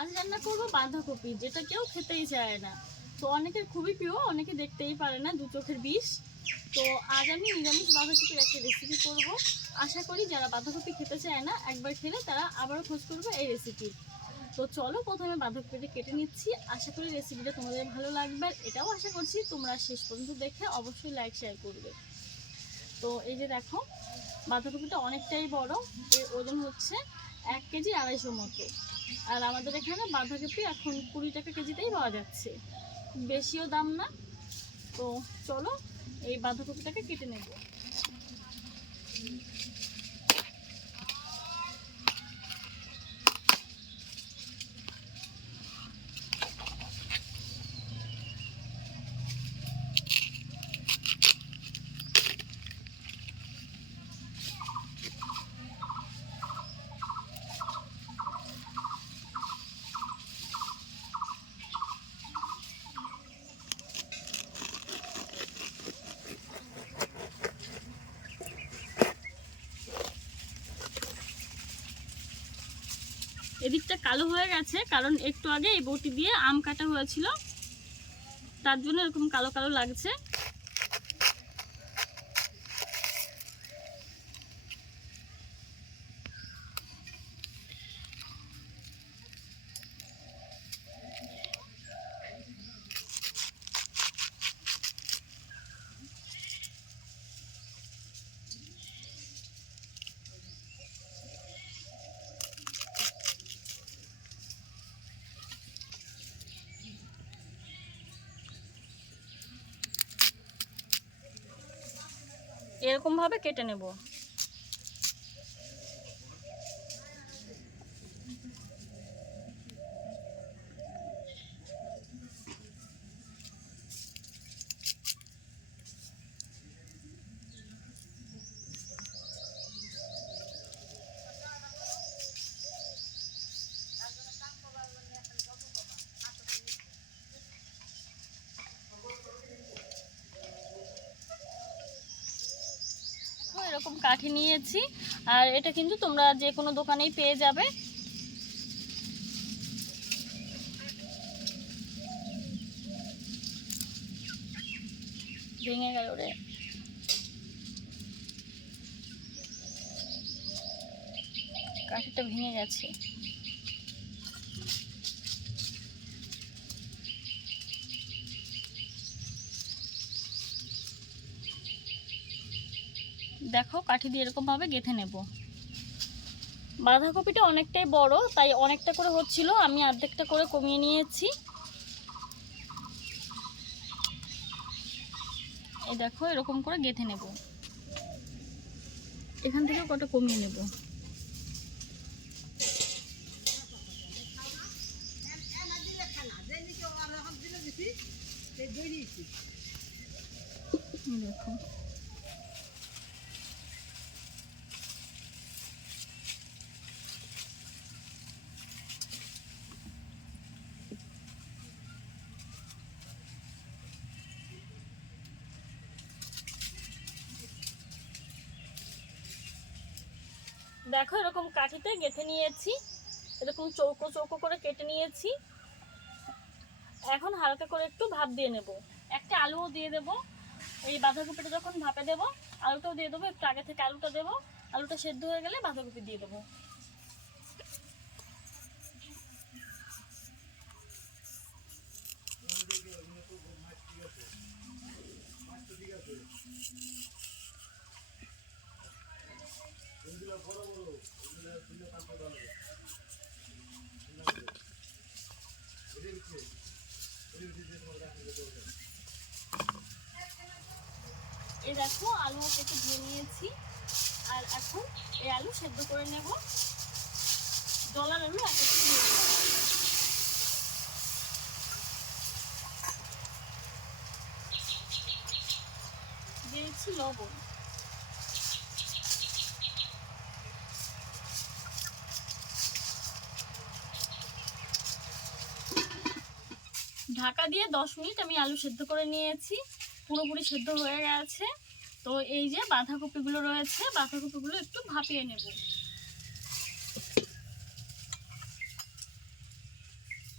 আজ রান্না করব বাঁধাকপি, যেটা কেউ খেতেই চায় না। তো অনেকের খুবই প্রিয়, অনেকে দেখতেই পারে না দু চোখের বিষ। তো আজ আমি নিরামিষ বাঁধাকপির একটা রেসিপি করব। আশা করি যারা বাঁধাকপি খেতে চায় না, একবার খেলে তারা আবারও খোঁজ করবে এই রেসিপি তো চলো প্রথমে বাঁধাকপিটা কেটে নিচ্ছি। আশা করি রেসিপিটা তোমাদের ভালো লাগবে। এটাও আশা করছি তোমরা শেষ পর্যন্ত দেখে অবশ্যই লাইক শেয়ার করবে। তো এই যে দেখো, বাঁধাকপিটা অনেকটাই বড়। এর ওজন হচ্ছে এক কেজি আড়াইশো মতো। আর আমাদের এখানে বাঁধাকপি এখন কুড়ি টাকা কেজিতেই পাওয়া যাচ্ছে। বেশিও দাম না। তো চলো এই বাঁধাকপিটাকে কেটে নেব। এদিকটা কালো হয়ে গেছে, কারণ একটু আগে এই বটি দিয়ে আম কাটা হয়েছিল। তার জন্য এরকম কালো কালো লাগছে। এরকম ভাবে কেটে নেব। এরকম কাঠি নিয়েছি। আর এটা কিন্তু তোমরা যে কোনো দোকানেই পেয়ে যাবে। ভেঙে গেল রে। কাঠিটা ভেঙে গেছে। দেখো, কাঠি দিয়ে এরকম ভাবে গেঁথে নেব। বাঁধাকপিটা অনেকটাই বড়, তাই অনেকটা করে হচ্ছিল, আমি অর্ধেকটা করে কমিয়ে নিয়েছি। এই দেখো, এরকম করে গেঁথে নেব। এখান থেকে কটা কমিয়ে নেব। দেখো। দেখো এরকম কাঠিতে গেঁথে নিয়েছি, এরকম চৌকো চৌকো করে কেটে নিয়েছি। এখন হালকা করে একটু ভাপ দিয়ে নেব। একটা আলুও দিয়ে দেব। এই বাঁধাকপিটা যখন ভাপে দেব, আলুটাও দিয়ে দেবো। একটু আগে থেকে আলুটা দেবো। আলুটা সেদ্ধ হয়ে গেলে বাঁধাকপি দিয়ে দেবো। এই দেখো, আলু কেটে দিয়ে নিয়েছি। আর এখন এই আলু সেদ্ধ করে নেব। জলার আলু এক একটু দিয়ে দিয়েছি লবণ। ঢাকা দিয়ে দশ মিনিট আমি আলু সেদ্ধ করে নিয়েছি। পুরোপুরি সেদ্ধ হয়ে গেছে। তো এই যে বাঁধাকপিগুলো রয়েছে, বাঁধাকপিগুলো একটু ভাপিয়ে নেব।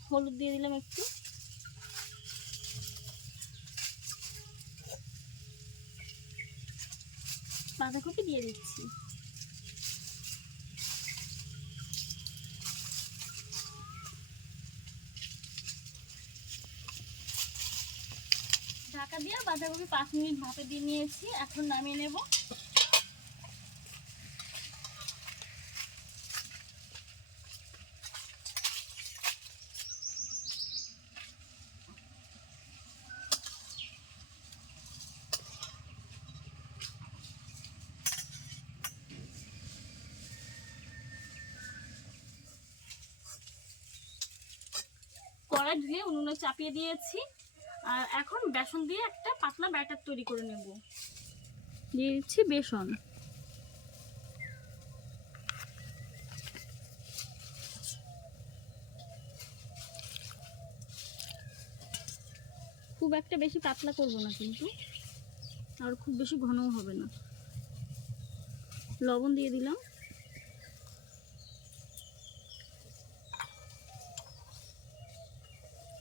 হলুদ দিয়ে দিলাম একটু। বাঁধাকপি দিয়ে দিচ্ছি ঢাকা দিয়ে বাঁধাকপি পাঁচ মিনিট ভাপে দিয়ে নিয়েছি এখন নামিয়ে নেব। ধুয়ে উনুনে চাপিয়ে দিয়েছি। আর এখন বেসন দিয়ে একটা পাতলা ব্যাটার তৈরি করে নেব। দিয়ে দিচ্ছি বেসন। খুব একটা বেশি পাতলা করব না কিন্তু, আর খুব বেশি ঘনও হবে না। লবণ দিয়ে দিলাম।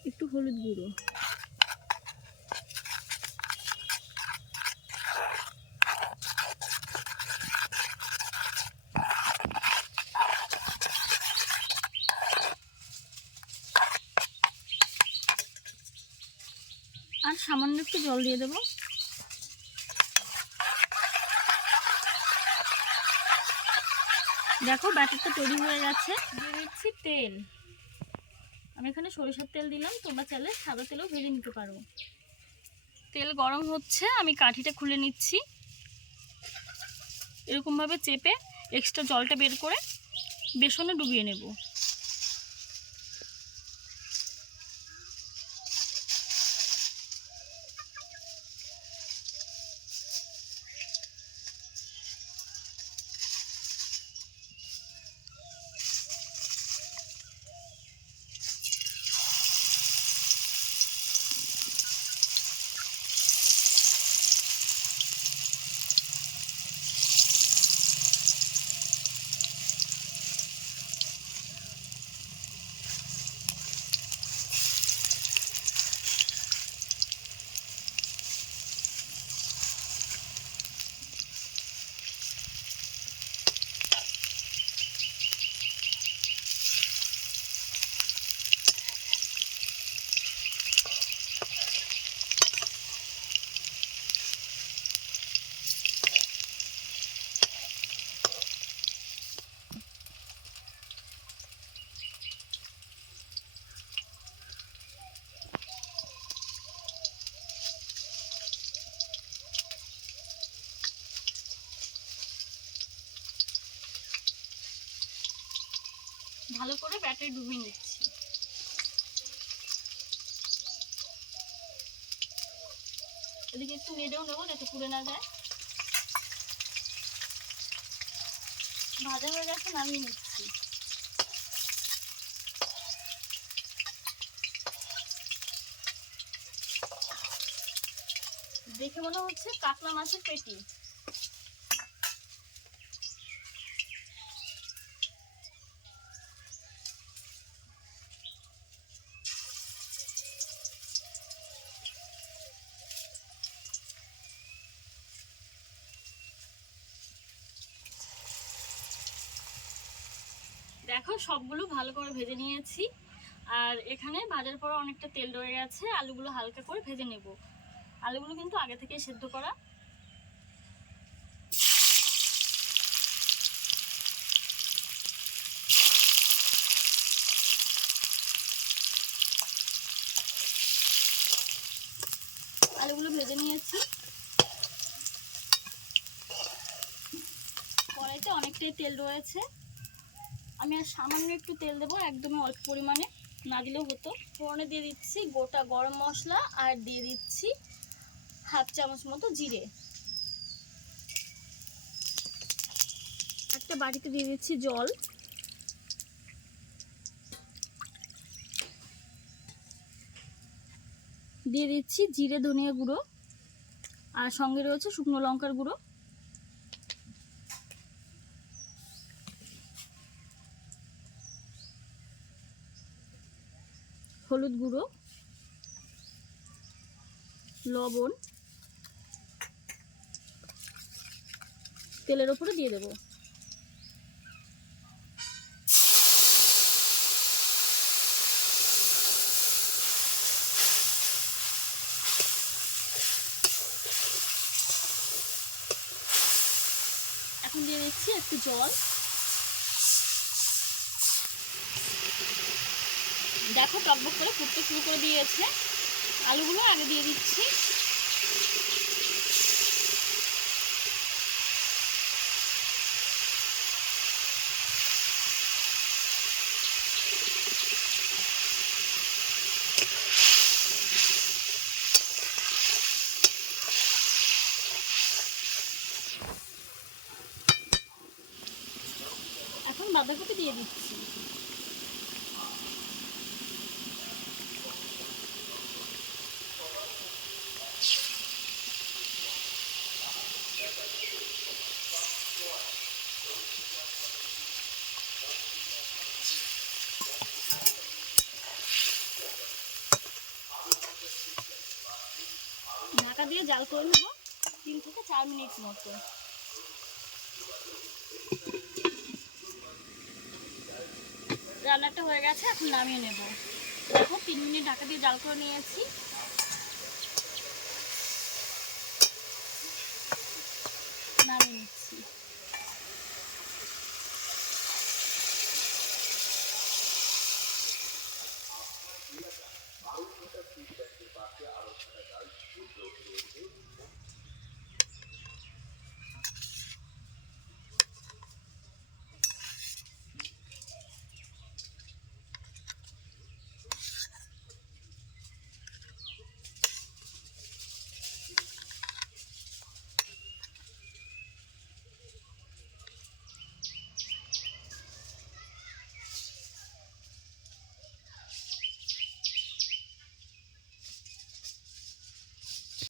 একটু হলুদ গুঁড়ো। আর সামান্য একটু জল দিয়ে দেবো। দেখো ব্যাটারটা তৈরি হয়ে গেছে। দিয়ে দিচ্ছি তেল। আমি এখানে সরিষার তেল দিলাম, তোমরা চাইলে সাদা তেলও ভেজে নিতে পারো। তেল গরম হচ্ছে, আমি কাঠিটা খুলে নিচ্ছি। এরকমভাবে চেপে এক্সট্রা জলটা বের করে বেসনে ডুবিয়ে নেব। ভালো করে ব্যাটারি ডুবিয়ে নিচ্ছি। এদিকে একটু নেড়েও নেব, যাতে পুড়ে না যায়। ভাজা হয়ে গেছে, নামিয়ে নিচ্ছি। দেখে মনে হচ্ছে কাতলা মাছের পেটি। দেখো, সবগুলো ভালো করে ভেজে নিয়েছি। আর এখানে ভাজার পর অনেকটা তেল রয়ে গেছে, আলুগুলো হালকা করে ভেজে নেব। আলুগুলো কিন্তু আগে থেকে সেদ্ধ করা। আলুগুলো ভেজে নিয়েছি। কড়াইতে অনেকটাই তেল রয়েছে। আমি আর সামান্য একটু তেল দেবো, একদমই অল্প পরিমাণে। না দিলেও হতো। ফোড়নে দিয়ে দিচ্ছি গোটা গরম মশলা আর দিয়ে দিচ্ছি হাফ চামচ মতো জিরে। একটা বাটিতে দিয়ে দিচ্ছি জল। দিয়ে দিচ্ছি জিরে ধনিয়া গুঁড়ো। আর সঙ্গে রয়েছে শুকনো লঙ্কার গুঁড়ো। হলুদ গুঁড়ো লবণ তেলের ওপরে দিয়ে দেবো। এখন দিয়ে দিচ্ছি একটু জল। দেখো টকবক করে ফুটতে শুরু করে দিয়েছে। আলুগুলো আগে দিয়ে দিচ্ছি। এখন বাঁধাকপি দিয়ে দিচ্ছি ঢাকা দিয়ে জাল করে নেব। তিন থেকে চার মিনিট মতো। রান্নাটা হয়ে গেছে, এখন নামিয়ে নেব। দেখো, তিন মিনিট ঢাকা দিয়ে জাল করে নিয়েছি। নামিয়ে নিচ্ছি।